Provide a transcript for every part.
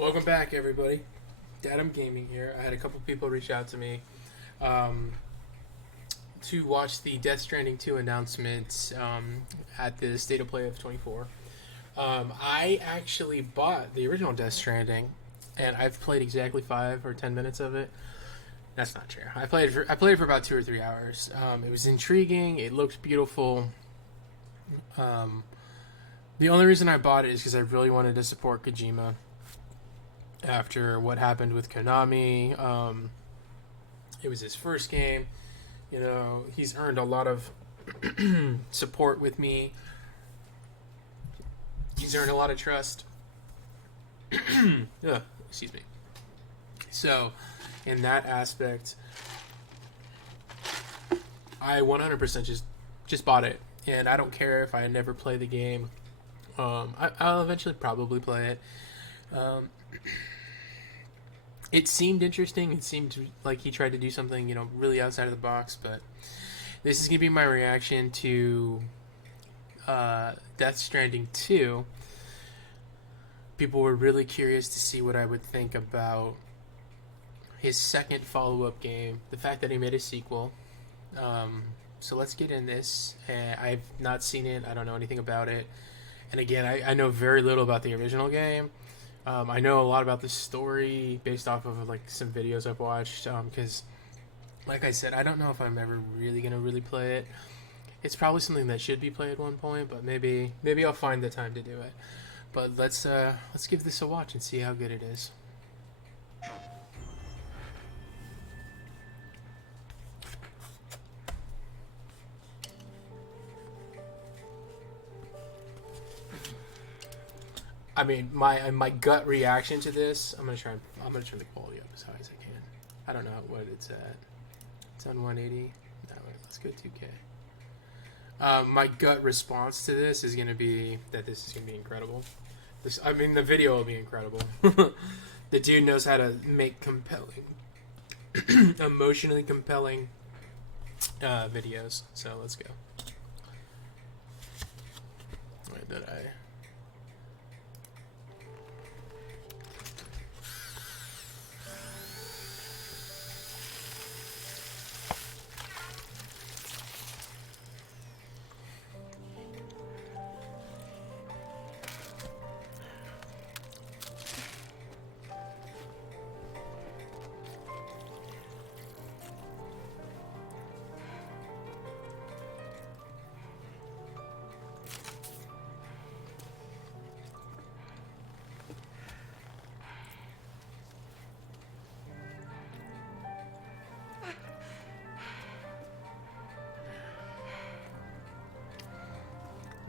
Welcome back, everybody. Dadam Gaming here. I had a couple people reach out to me to watch the Death Stranding 2 announcement at the State of Play of 24. I actually bought the original Death Stranding, and I've played exactly 5 or 10 minutes of it. That's not true. I played it for about 2 or 3 hours. It was intriguing. It looked beautiful. The only reason I bought it is because I really wanted to support Kojima after what happened with Konami. It was his first game. You know, he's earned a lot of support with me. He's earned a lot of trust. Excuse me. So, in that aspect, I 100% just bought it, and I don't care if I never play the game. I'll eventually probably play it. It seemed interesting. It seemed like he tried to do something, really outside of the box. But this is gonna be my reaction to Death Stranding 2. People were really curious to see what I would think about his second follow-up game. The fact that he made a sequel. So let's get in this. I've not seen it. I don't know anything about it. And again, I know very little about the original game. I know a lot about the story based off of some videos I've watched. Because, like I said, I don't know if I'm ever really gonna play it. It's probably something that should be played at one point, but maybe I'll find the time to do it. But let's give this a watch and see how good it is. I mean, my gut reaction to this. I'm gonna turn the quality up as high as I can. I don't know what it's at. It's on 180. No, wait, let's go 2K. My gut response to this is gonna be that this is gonna be incredible. The video will be incredible. The dude knows how to make compelling, emotionally compelling videos. So let's go. Wait, did I?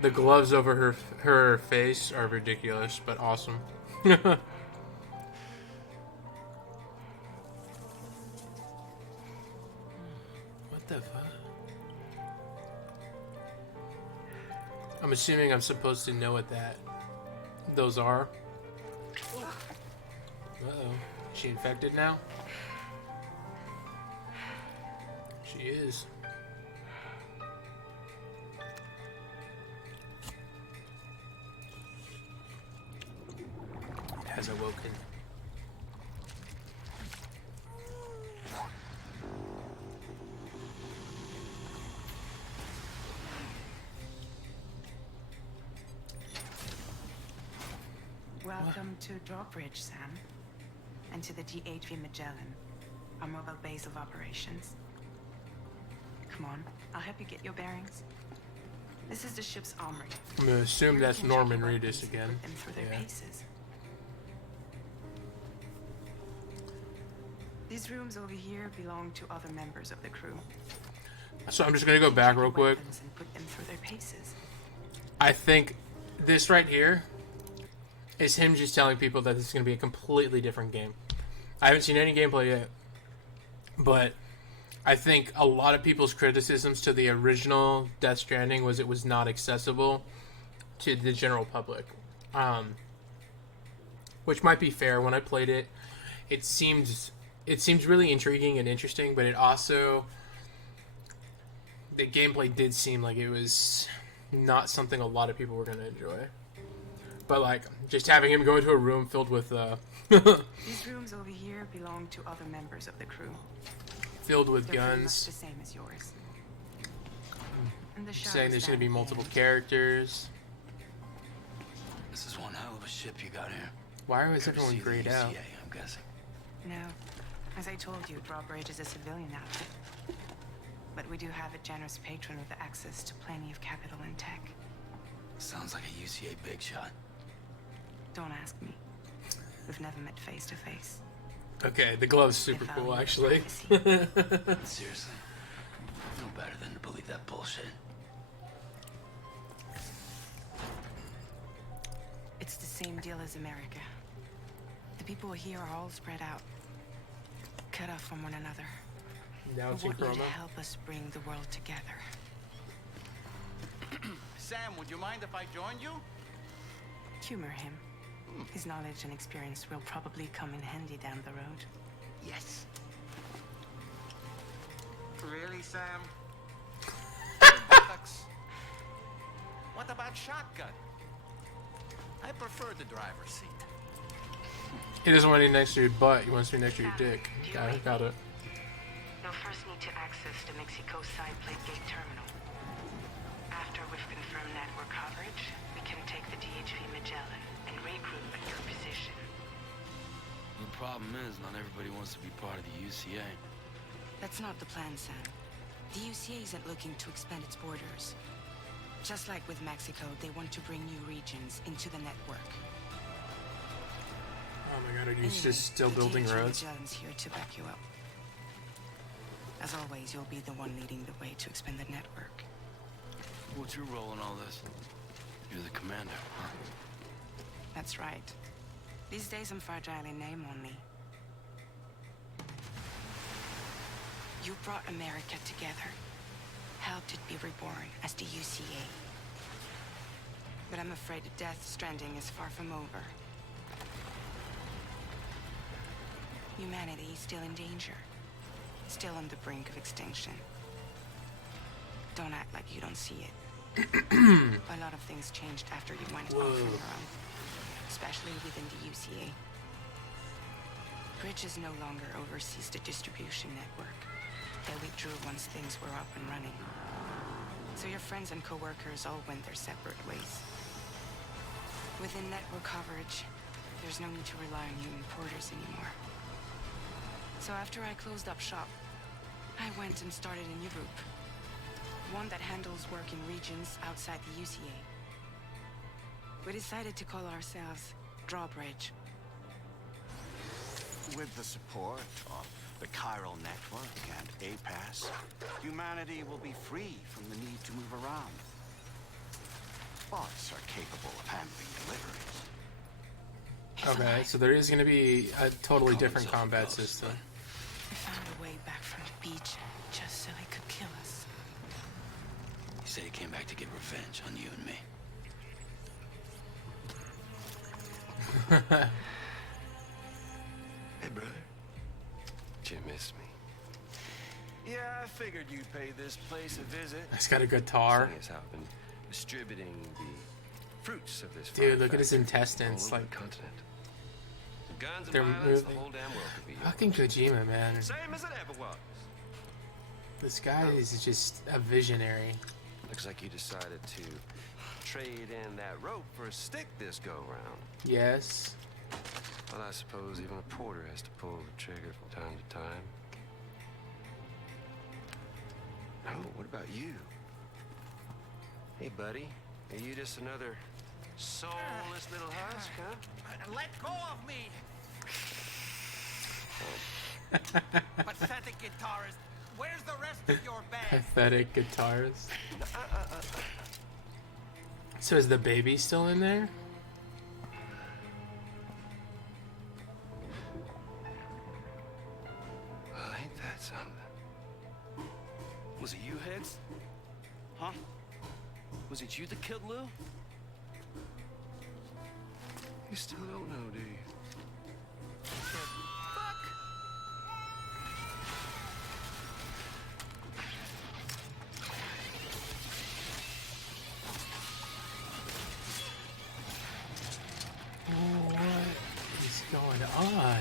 The gloves over her face are ridiculous, but awesome. What the fuck? I'm assuming I'm supposed to know what those are. Uh-oh. Is she infected now? She is. Has awoken. Welcome to Drawbridge, Sam, and to the DHV Magellan, our mobile base of operations. Come on, I'll help you get your bearings. This is the ship's armory. I'm gonna assume Here that's you can check Norman your Reedus weapons and again. put them through their paces. These rooms over here belong to other members of the crew. So I'm just gonna go back real quick. And put them through their paces. I think this right here is him just telling people that this is gonna be a completely different game. I haven't seen any gameplay yet, but I think a lot of people's criticisms to the original Death Stranding was it was not accessible to the general public, which might be fair. When I played it, it seemed really intriguing and interesting, but the gameplay did seem like it was not something a lot of people were going to enjoy. But like just having him go into a room filled with These rooms over here belong to other members of the crew. filled with They're pretty much guns, the same as yours. And the saying there's going gonna be multiple characters. This is one hell of a ship you got here. Why is everyone Courtesy of the grayed out? UCA, I'm guessing. No. As I told you, Drawbridge is a civilian outfit. But we do have a generous patron with access to plenty of capital and tech. Sounds like a UCA big shot. Don't ask me. We've never met face to face. Okay, the glove's super If I cool, were actually. Seriously. No better than to believe that bullshit. It's the same deal as America. The people here are all spread out, cut off from one another. Now We it's in want you to chroma. help us bring the world together. Sam, would you mind if I joined you? Humor him. His knowledge and experience will probably come in handy down the road. Yes. Really, Sam? Buttocks? What about shotgun? I prefer the driver's seat. He doesn't want to be next to your butt, he wants to be next to your dick. Got it. You'll first need to access the Mexico side plate gate terminal. After we've confirmed network coverage, we can take the DHV Magellan and regroup at your position. The problem is, not everybody wants to be part of the UCA. That's not the plan, Sam. The UCA isn't looking to expand its borders. Just like with Mexico, they want to bring new regions into the network. Oh my god, are you Anyway, just still the building DHV roads? Magellan's here to back you up. As always, you'll be the one leading the way to expand the network. What's your role in all this? You're the commander, huh? That's right. These days I'm fragile in name only. You brought America together. Helped it be reborn as the UCA. But I'm afraid Death Stranding is far from over. Humanity is still in danger. Still on the brink of extinction. Don't act like you don't see it. A lot of things changed after you went off on your own. Especially within the UCA. Bridges no longer oversees the distribution network. They withdrew once things were up and running. So your friends and co-workers all went their separate ways. Within network coverage, there's no need to rely on human porters anymore. So after I closed up shop, I went and started a new group. One that handles work in regions outside the UCA. We decided to call ourselves Drawbridge. With the support of the chiral network and APAS, humanity will be free from the need to move around. Bots are capable of handling deliveries. Okay, so there is going to be a totally different combat system. We found a way back from the beach just so he could kill us. He said he came back to get revenge on you and me. Hey, brother. Did you miss me? Yeah, I figured you'd pay this place a visit. He's got a guitar. Seeing as how I've been distributing the fruits of this Dude, fine look at his factory intestines, all over like- the continent. Guns and they're violence, the moving. whole damn world could be yours. Fucking Kojima, man. Same as it ever was. This guy is just a visionary. Looks like you decided to trade in that rope for a stick this go-round. Yes. Well, I suppose even a porter has to pull the trigger from time to time. Oh, what about you? Hey, buddy. Are you just another soulless little husk, huh? Let go of me! Pathetic guitarist! Where's the rest of your band? Pathetic guitars. So is the baby still in there? Well, ain't that something? Was it you, Heads? Huh? Was it you that killed Lou? You still don't know, do you? on?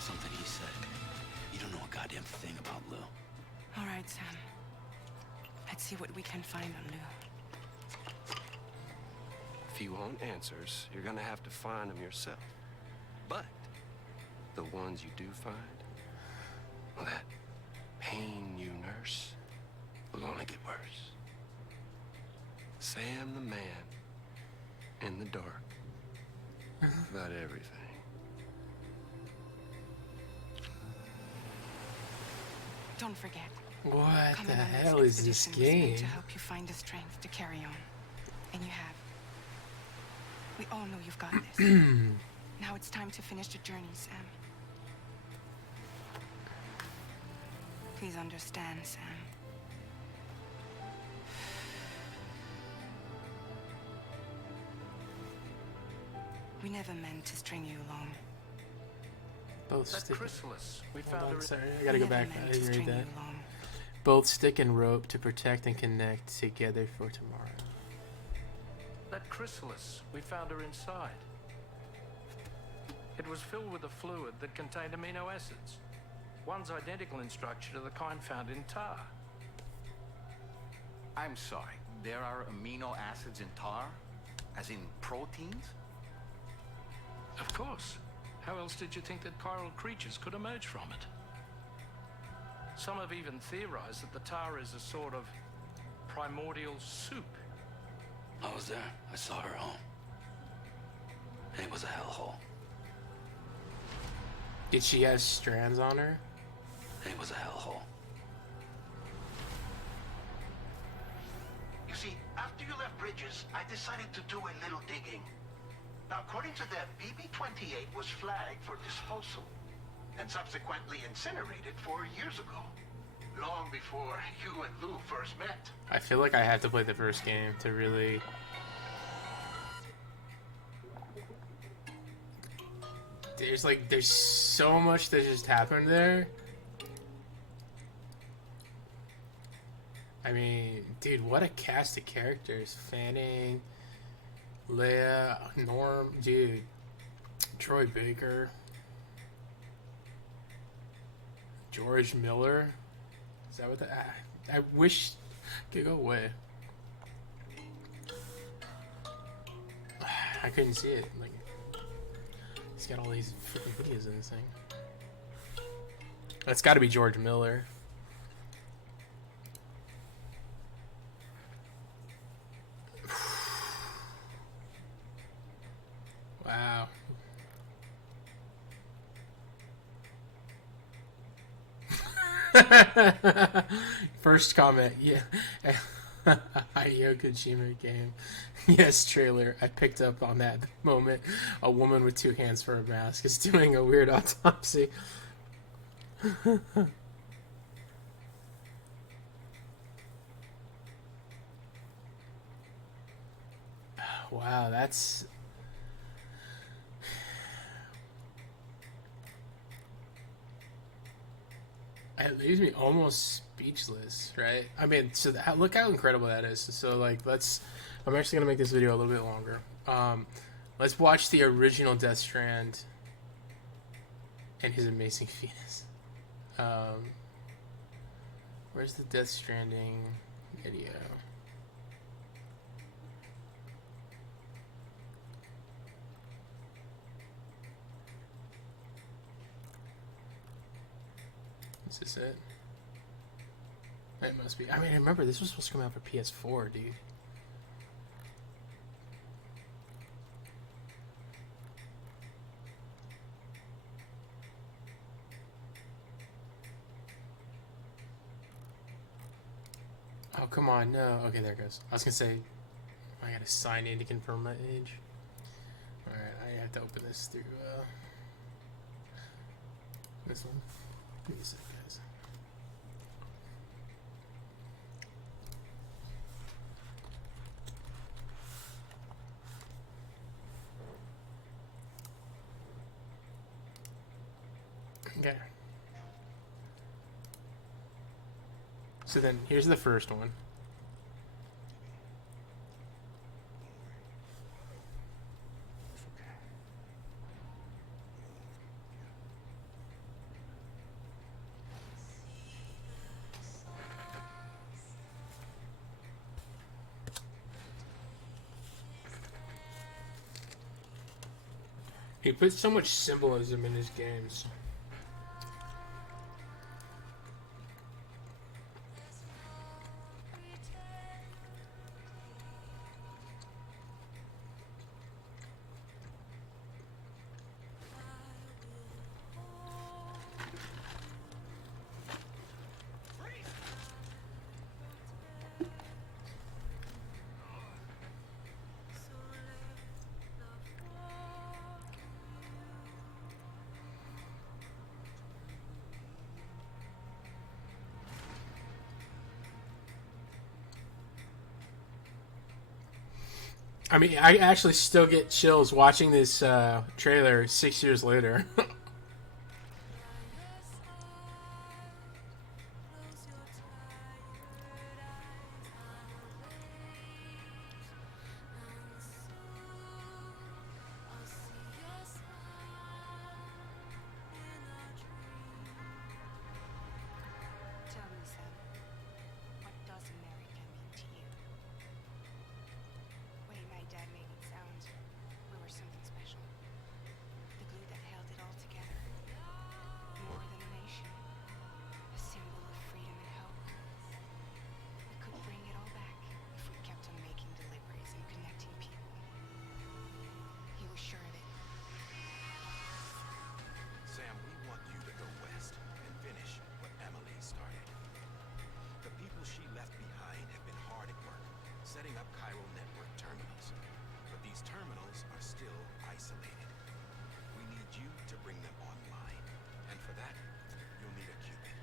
Something he said. You don't know a goddamn thing about Lou. All right, Sam. Let's see what we can find on Lou. If you want answers, you're gonna have to find them yourself. But the ones you do find, well, that pain you nurse will only get worse. Sam the man in the dark about everything. Don't forget. What Coming the on hell this is this expedition was meant game? to help you find the strength to carry on. And you have. We all know you've got this. Now it's time to finish the journey, Sam. Please understand, Sam. We never meant to string you along. Both That stick. chrysalis. We Hold found on, her. sorry, I gotta go We never back. meant I to didn't read string you that. along. Both stick and rope to protect and connect together for tomorrow. That chrysalis. We found her inside. It was filled with a fluid that contained amino acids. One's identical in structure to the kind found in tar. I'm sorry. There are amino acids in tar? As in proteins? Of course. How else did you think that chiral creatures could emerge from it? Some have even theorized that the tar is a sort of primordial soup. I was there. I saw her home. And it was a hellhole. Did she have strands on her? And it was a hellhole. You see, after you left Bridges, I decided to do a little digging. Now, according to them, BB-28 was flagged for disposal and subsequently incinerated 4 years ago, long before you and Lou first met. I feel like I have to play the first game to really. There's so much that just happened there. I mean, dude, what a cast of characters. Fanning, Leia, Norm, dude, Troy Baker, George Miller. Is that what that? I wish it could go away. I couldn't see it. Like, he's got all these freaking videos in this thing. That's got to be George Miller. Wow. First comment, yeah. Hideo Kojima game. Yes, trailer. I picked up on that moment. A woman with 2 hands for a mask is doing a weird autopsy. Wow, that's... It leaves me almost speechless, right? I mean, so that, look how incredible that is. So, like, I'm actually going to make this video a little bit longer. Let's watch the original Death Strand and his amazing fetus. Where's the Death Stranding video? Is this it? It must be. I mean, remember, this was supposed to come out for PS4, dude. Oh, come on, no. Okay, there it goes. I was gonna say, I gotta sign in to confirm my age. Alright, I have to open this through, this one. Give me a sec, guys. Okay. So then, here's the first one. He puts so much symbolism in his games. I mean, I actually still get chills watching this trailer 6 years later. Tell me, Sam, what does America mean to you? Way my dad made it sound, we were something special. The glue that held it all together. More than a nation. A symbol of freedom and hope. We could bring it all back if we kept on making deliveries and connecting people. He was sure of it. Sam, we want you to go west and finish what Emily started. The people she left behind have been hard at work, setting up chiral network terminals. But these terminals are still isolated. We need you to bring them online. And for that, you'll need a Cupid.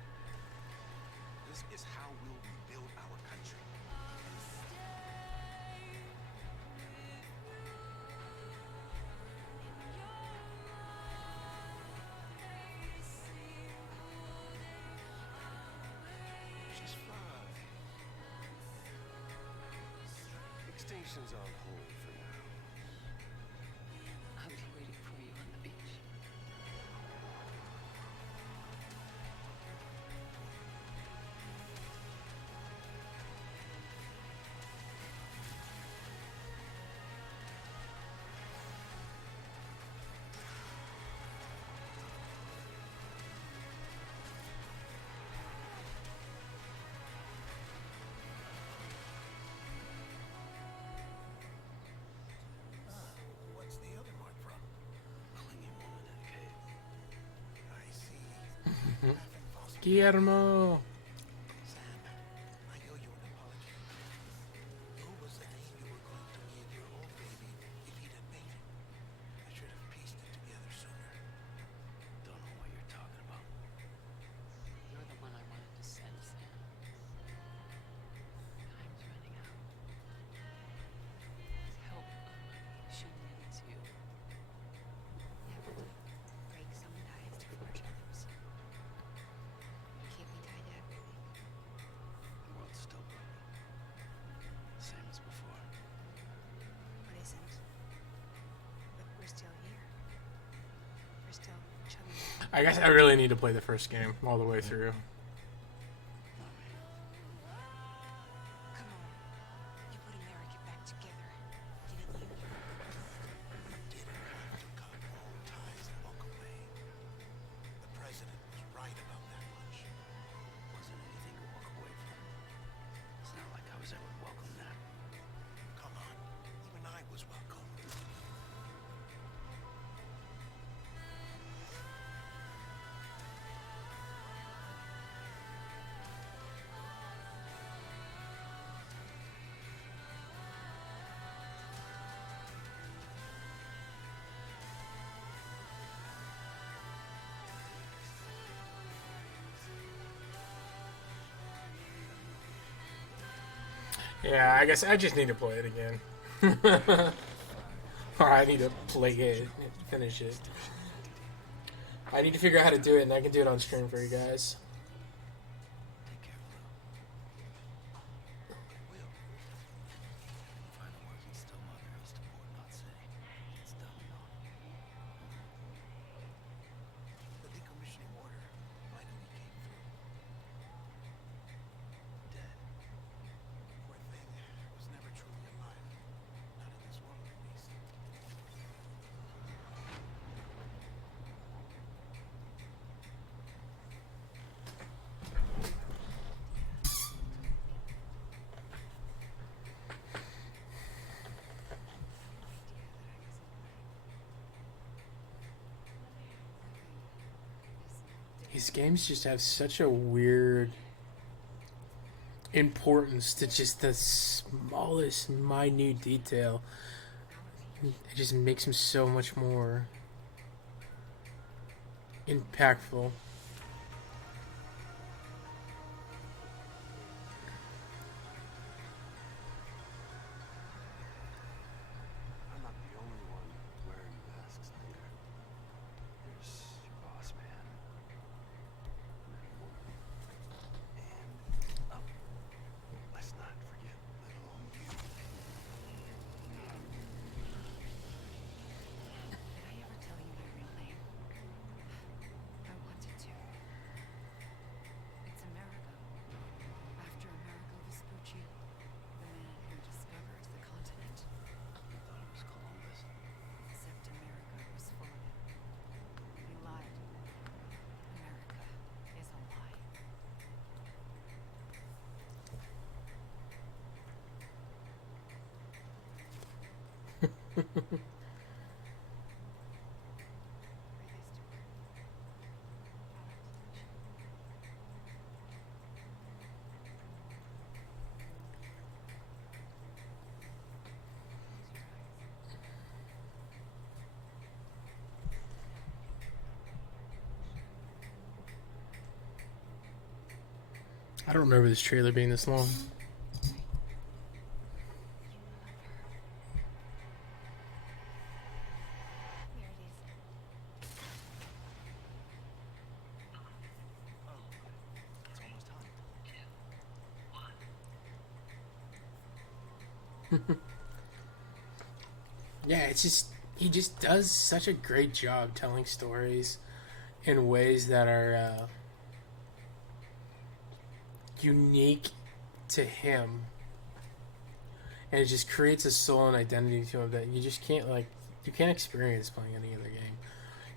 This is how we'll rebuild our country. She's fine. Extinction's on hold for now. I'll be waiting for you on the beach. What's the other mark from? Clingy woman in cave. I see. Laughing fossil. Guillermo! Sam, I owe you an apology. Who was the name you were going to give your old baby if he'd have made it? I should have pieced it together sooner. Don't know what you're talking about. You're the one I wanted to send, Sam. Time's running out. Help. She'll need it too. You have to break some ties to forge others. Keep me tied up. The world's still broken. Same as before. What isn't? But we're still here. We're still chugging. I guess I really need to play the first game all the way through. Come on. You put America back together, didn't you? Didn't have to cut all ties and walk away. The president was right about that much. Wasn't anything to walk away from. It's not like I was ever welcome that. Come on, even I was welcome. Yeah, I guess I just need to play it again. Or I need to play it, finish it. I need to figure out how to do it, and I can do it on stream for you guys. Take care, Will. I will. Final working still mother is to port not say. It's done not. The decommissioning order finally came through. Dead. Poor thing was never truly alive. Not in this world, at least. These games just have such a weird importance to just the smallest minute detail. It just makes them so much more impactful. I'm not the only one wearing masks here. There's your boss man. And woman. And oh, let's not forget little old you. Did I ever tell you my real name? I wanted to. It's Amerigo. After Amerigo Vespucci, the man who discovered the continent. I thought it was Columbus. Except America was full of it. He lied. America is a lie. I don't remember this trailer being this long. Here it is. It's almost time. Yeah, it's just he just does such a great job telling stories in ways that are unique to him, and it just creates a soul and identity to him that you just can't you can't experience playing any other game.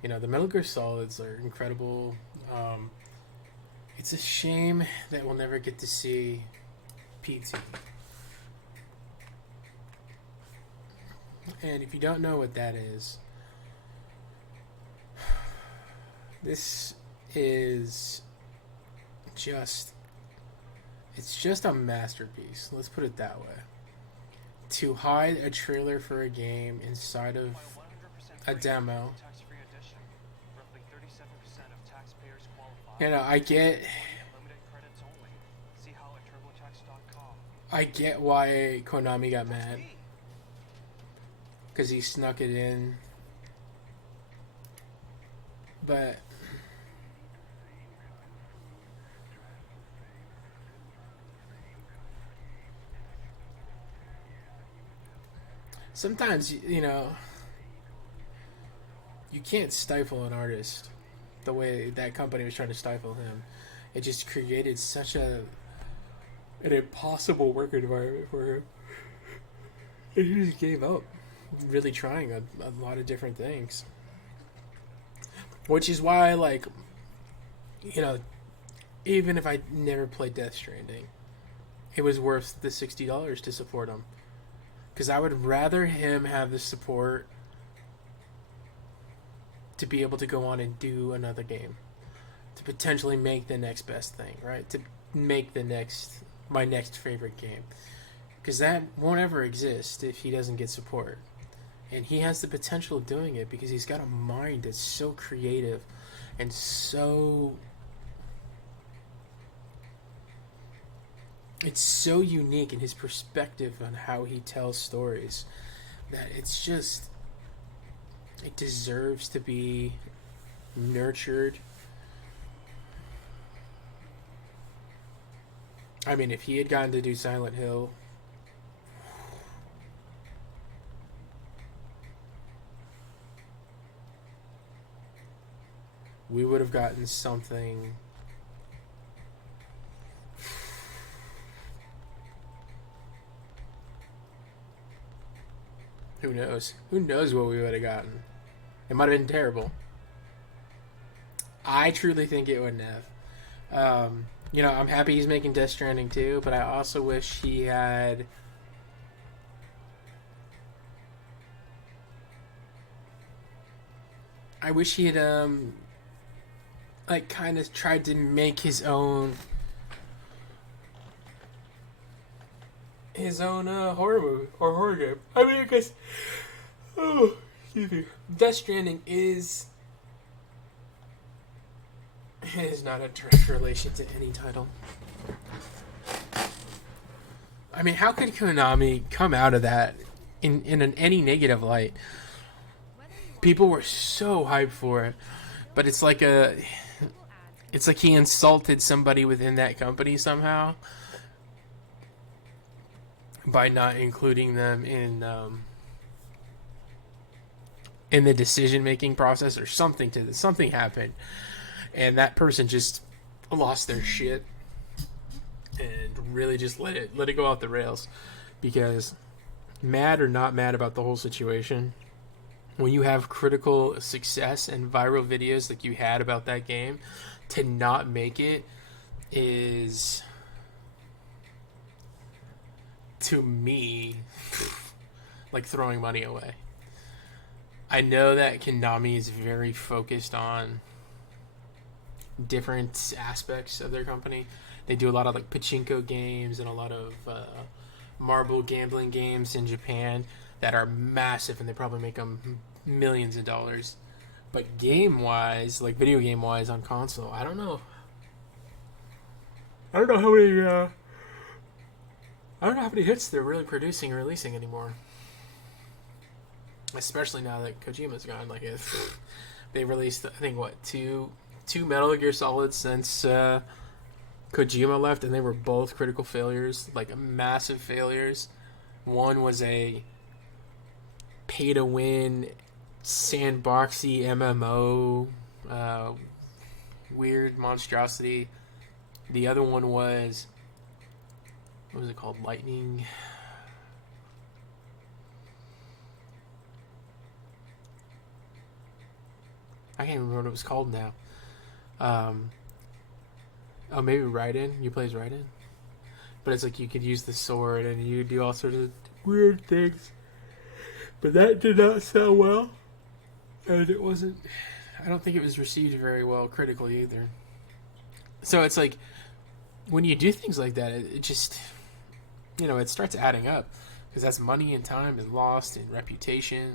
You know, the Metal Gear Solids are incredible. It's a shame that we'll never get to see PT. And if you don't know what that is, this is just, it's just a masterpiece. Let's put it that way. To hide a trailer for a game inside of a demo. You know, I get why Konami got mad. Because he snuck it in. But sometimes, you know, you can't stifle an artist the way that company was trying to stifle him. It just created such an impossible work environment for him. And he just gave up, really trying a lot of different things. Which is why, like, you know, even if I never played Death Stranding, it was worth the $60 to support him. Because I would rather him have the support to be able to go on and do another game. To potentially make the next best thing, right? To make my next favorite game. Because that won't ever exist if he doesn't get support. And he has the potential of doing it because he's got a mind that's so creative and so... It's so unique in his perspective on how he tells stories that it's just... It deserves to be nurtured. I mean, if he had gotten to do Silent Hill, we would have gotten something. Who knows? Who knows what we would have gotten? It might have been terrible. I truly think it wouldn't have. You know, I'm happy he's making Death Stranding too, but I also wish he had. I wish he had, like, kind of tried to make his own horror movie or horror game. I mean, because excuse me, Death Stranding is not a direct relation to any title. I mean, how could Konami come out of that in any negative light? People were so hyped for it, but it's like he insulted somebody within that company somehow by not including them in the decision-making process, or something something happened, and that person just lost their shit and really just let it go off the rails. Because mad or not mad about the whole situation, when you have critical success and viral videos like you had about that game, to not make it is, to me, like throwing money away. I know that Konami is very focused on different aspects of their company. They do a lot of like pachinko games and a lot of marble gambling games in Japan that are massive, and they probably make them millions of dollars. But game-wise, like video game-wise on console, I don't know how many I don't know how many hits they're really producing or releasing anymore. Especially now that Kojima's gone. Like, if they released, I think, two Metal Gear Solids since Kojima left, and they were both critical failures, like massive failures. One was a pay-to-win sandboxy MMO, weird monstrosity. The other one was, what was it called? Lightning. I can't remember what it was called now. Oh, maybe Raiden. You play as Raiden, but it's like you could use the sword and you do all sorts of weird things. But that did not sell well, and it wasn't. I don't think it was received very well critically either. So it's like, when you do things like that, it just, it starts adding up, because that's money and time is lost and reputation.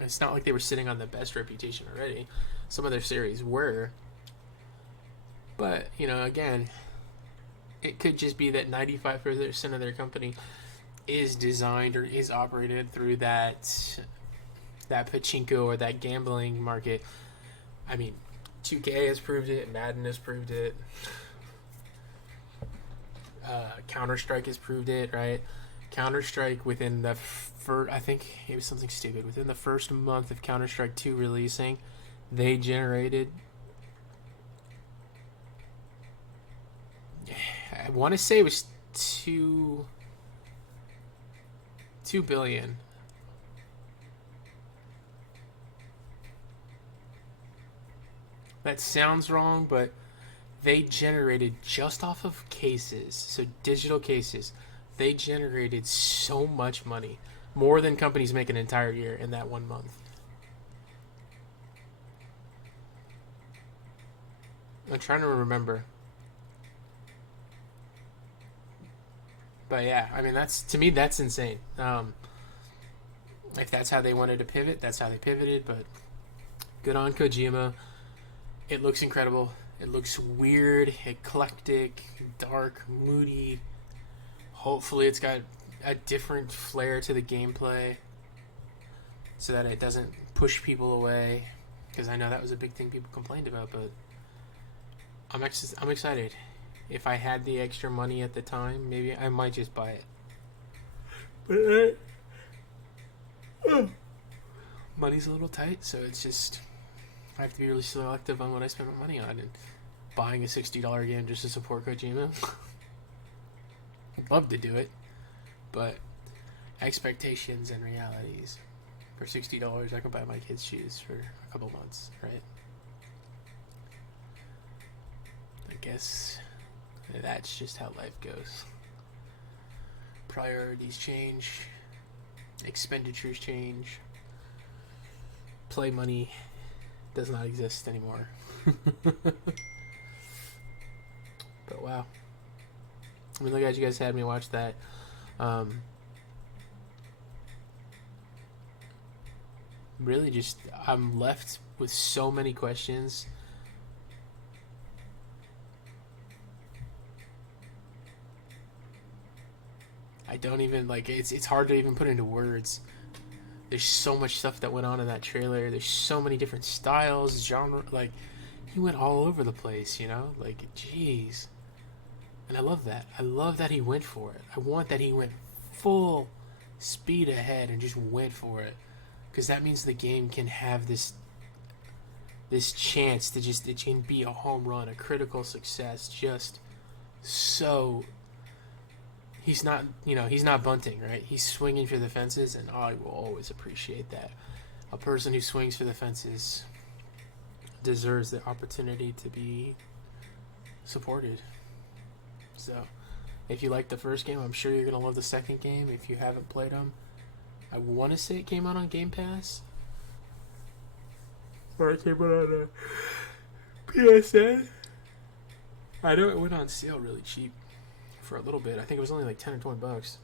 It's not like they were sitting on the best reputation already. Some of their series were. But, again, it could just be that 95% of their company is designed or is operated through that pachinko or that gambling market. I mean, 2K has proved it. Madden has proved it. Counter-Strike has proved it, right? Counter-Strike, within the I think it was something stupid. Within the first month of Counter-Strike 2 releasing, they generated, I want to say it was $2 billion. That sounds wrong, but they generated, just off of cases, so digital cases, they generated so much money. More than companies make an entire year in that 1 month. I'm trying to remember. But yeah, I mean, to me, that's insane. If that's how they wanted to pivot, that's how they pivoted, but good on Kojima. It looks incredible. It looks weird, eclectic, dark, moody. Hopefully it's got a different flair to the gameplay so that it doesn't push people away. because I know that was a big thing people complained about. But I'm excited. If I had the extra money at the time, maybe I might just buy it. But money's a little tight, so it's just I have to be really selective on what I spend my money on. And buying a $60 game just to support Kojima, I'd love to do it, but expectations and realities. For $60, I can buy my kids shoes for a couple months, right? I guess that's just how life goes. Priorities change, expenditures change, play money does not exist anymore. But wow. I mean, look at you guys had me watch that. Really just, I'm left with so many questions. I don't even, like, it's hard to even put into words. There's so much stuff that went on in that trailer. There's so many different styles, genre, like, he went all over the place, you know? Like, jeez. And I love that. I love that he went for it. I want that he went full speed ahead and just went for it. Because that means the game can have this chance to just, it can be a home run, a critical success, just so... He's not, he's not bunting, right? He's swinging for the fences, and I will always appreciate that. A person who swings for the fences deserves the opportunity to be supported. So, if you like the first game, I'm sure you're going to love the second game if you haven't played them. I want to say it came out on Game Pass. Or it came out on PSN. I know it went on sale really cheap for a little bit. I think it was only like 10 or 20 bucks.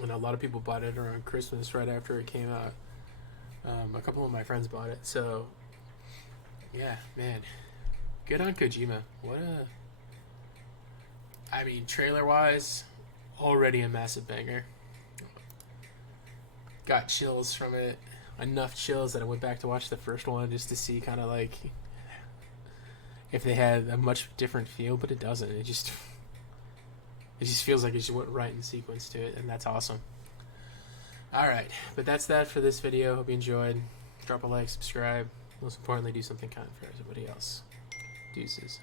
And a lot of people bought it around Christmas right after it came out. A couple of my friends bought it. So, yeah, man. Good on Kojima. I mean, trailer-wise, already a massive banger. Got chills from it. Enough chills that I went back to watch the first one just to see kind of like if they had a much different feel, but it doesn't. It just feels like it just went right in sequence to it, and that's awesome. Alright, but that's that for this video. Hope you enjoyed. Drop a like, subscribe. Most importantly, do something kind for everybody else. Deuces.